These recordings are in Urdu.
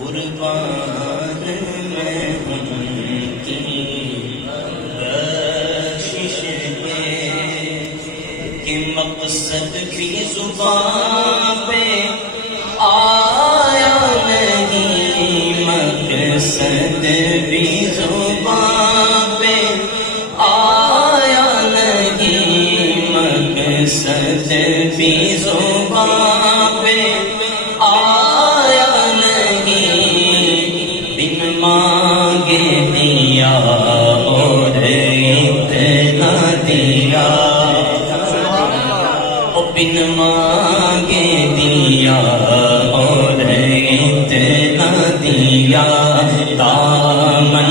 قربان میں ان کی بخشش کہ مقصد بھی زبان پہ آیا نہیں، مقصد بھی زبان پہ آیا نہیں، مقصد بھی زبان پہ آیا نہیں، بن مانگے دیا اور اتنا دیا، بن مانگے دیا اور اتنا دیا، دامن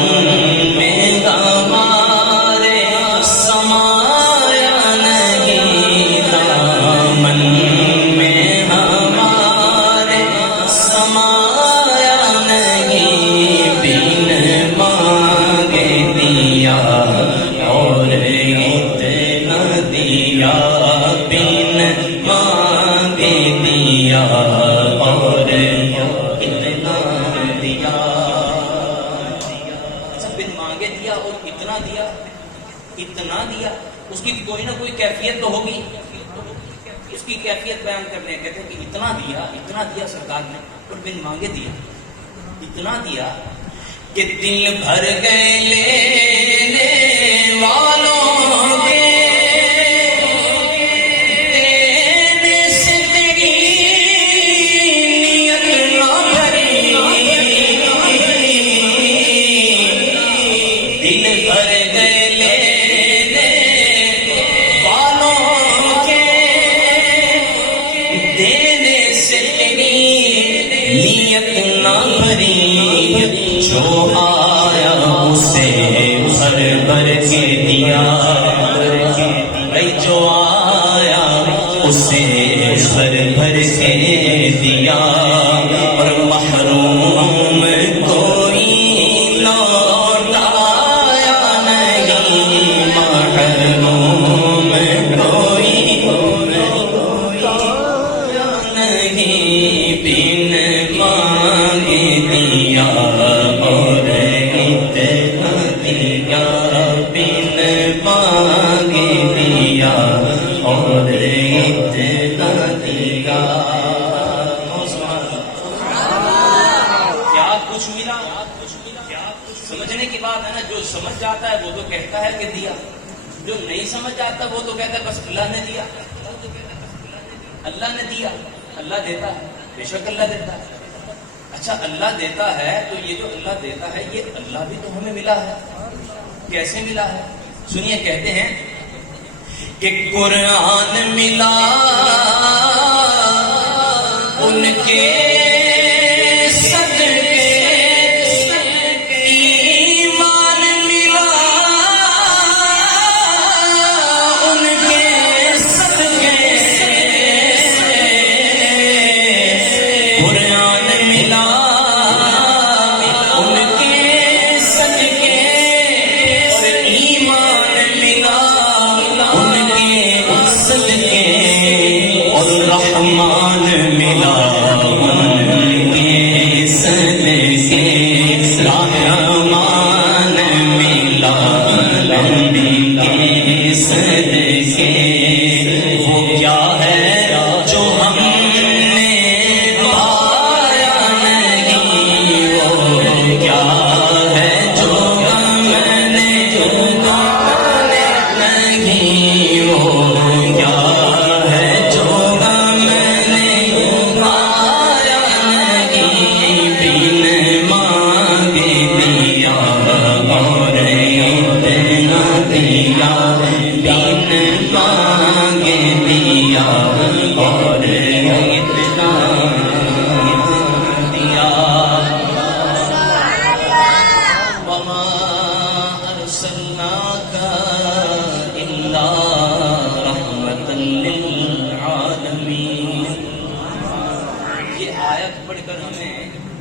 میں ہمارے سمایا نہیں، دامن میں ہمارے سمایا نہیں، بن مانگے دیا اور اتنا دیا، بن مانگے دیا اور اتنا دیا، سب بن مانگے دیا اور اتنا دیا، اتنا دیا، اس کی کوئی نہ کوئی کیفیت تو ہوگی، اس کی کیفیت بیان کرنے کہتے ہیں کہ اتنا دیا سرکار نے اور بن مانگے دیا، اتنا دیا کہ دل بھر گئے لینے والوں کے، جو آیا اسے بھر بھر کے دیا، بھائی جو آیا اسے بھر بھر کے دیا، اور محروم کوئی لوٹایا نہیں، محروم کوئی نہیں، بن مانگے دیا اور اتنا دیا، بن مانگے دیا اور اتنا دیا، کیا کچھ ملا، سمجھنے کی بات ہے نا، جو سمجھ جاتا ہے وہ تو کہتا ہے کہ دیا، جو نہیں سمجھ جاتا وہ تو کہتا ہے بس اللہ نے دیا، اللہ نے دیا، اللہ دیتا ہے، بے شک اللہ دیتا ہے۔ اچھا اللہ دیتا ہے تو یہ جو اللہ دیتا ہے یہ اللہ بھی تو ہمیں ملا ہے، کیسے ملا ہے؟ سنیے، کہتے ہیں کہ قرآن ملا ان کے رحمان ملا ان کے صدقے، رحمان ملا ان کے صدقے، وہ کیا ہے جو ہم نے پایا نہیں، وہ کیا ہے جو ہم نے نہیں، وہ کیا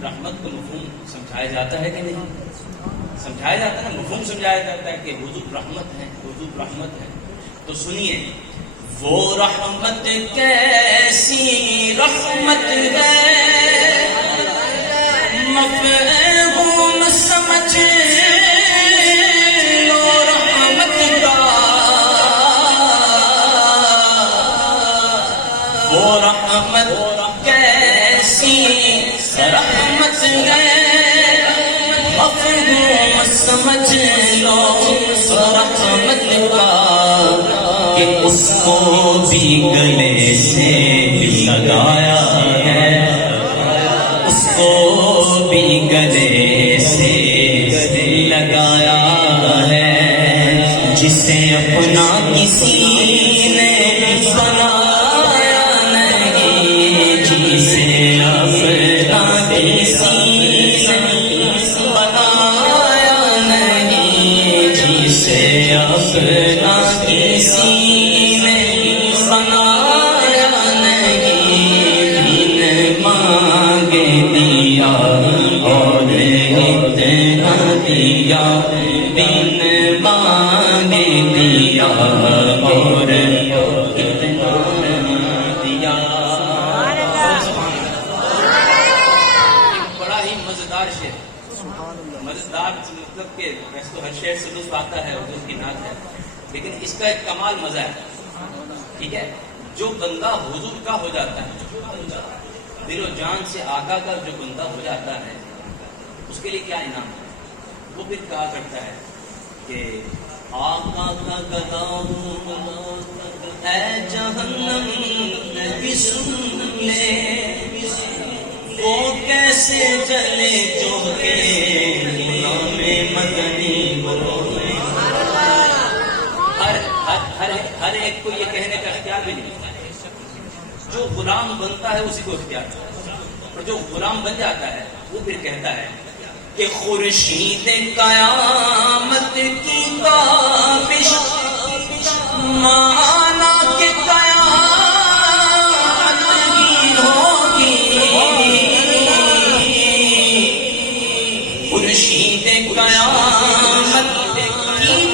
رحمت کو مفہوم سمجھایا جاتا ہے کہ نہیں؟ سمجھایا جاتا ہے نا، مفہوم سمجھایا جاتا ہے کہ حضور رحمت ہے، حضور رحمت ہے۔ تو سنیے، وہ رحمت کیسی رحمت ہے، مفہوم سمجھ لو رحمت کا، وہ رحمت کیسی رحمت ہے، مفہوم سمجھ لو رحمت کا، کہ اس کو بھی گلے سے لگایا ہے، اس کو بھی گلے سے لگایا ہے، جسے اپنا کسی نے بنایا نہیں، جسے اپنا کسی نے بنایا نہیں، جسے اپنا کسی نے بنایا نہیں، بن مانگے دیا اور اتنا دیا، بن مانگے دیا اور اتنا دیا۔ بڑا ہی مزیدار شعر، مزیدار مطلب کہ ویسے تو ہر شعر سے لطف آتا ہے، اردو کی نعت ہے، لیکن اس کا ایک کمال مزہ ہے، ٹھیک ہے؟ جو بندہ حضور کا ہو جاتا ہے، دل و جان سے آقا کا جو بندہ ہو جاتا ہے، اس کے لیے کیا انعام ہے؟ وہ پھر کہا کرتا ہے کہ آقا کا گدا اے جہنم کی سن لے، وہ کیسے جلے جو کہ غلام مدنی بولے۔ ہر ایک کو یہ کہنے کا اختیار بھی نہیں، جو غلام بنتا ہے اسی کو اختیار ہے، اور جو غلام بن جاتا ہے وہ پھر کہتا ہے کہ خورشید قیامت کی تابش مانا کہ قیامت ہی ہوگی، خورشید قیامت کی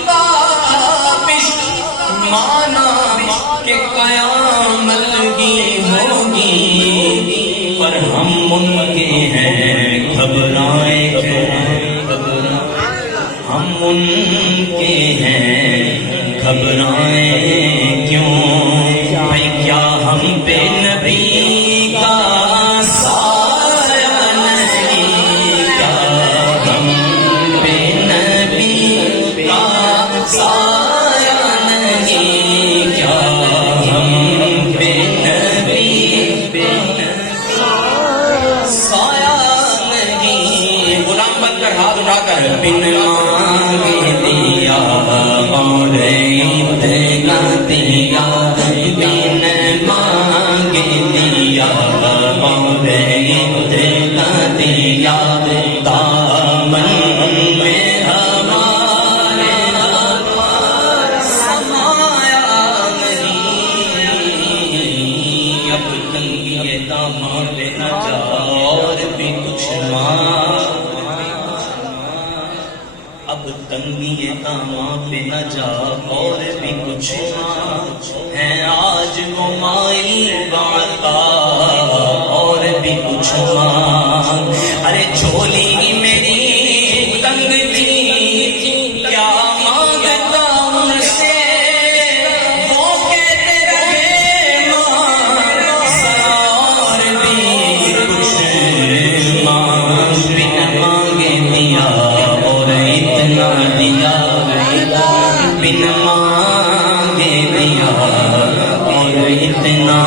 تابش مانا کہ قیامت ہی ہوگی، پر ہم ان کے ہیں گھبرائے کیوں، ہم ان کے ہیں گھبرائے کیوں، بھائی کیا ہم پہ نبی کا سایہ نہیں، کیا ہم پہ نبی کا سایہ نہیں، کیا ہم پہ نبی سایہ نہیں، غلام بن کر ہاتھ اٹھا کر بن مانگے دیا اور اتنا دیا، بن مانگے دیا اور اتنا دیا، دامن میں ہمارے سمایا نہیں، اب تنگی دامن لے نہ جا اور بھی کچھ مانگ، اب تنگی داماں پہ نہ جا اور بھی کچھ مانگ، ہے آج وہ مائی باتا اور بھی کچھ مانگ، ارے جھولی ہی میری تنگ تھی کیا مانگتا ان سے، وہ کہتے رہے مانگ اور بھی کچھ مانگ، بن مانگے دیا اور اتنا دیا، بن مانگے دیا اور اتنا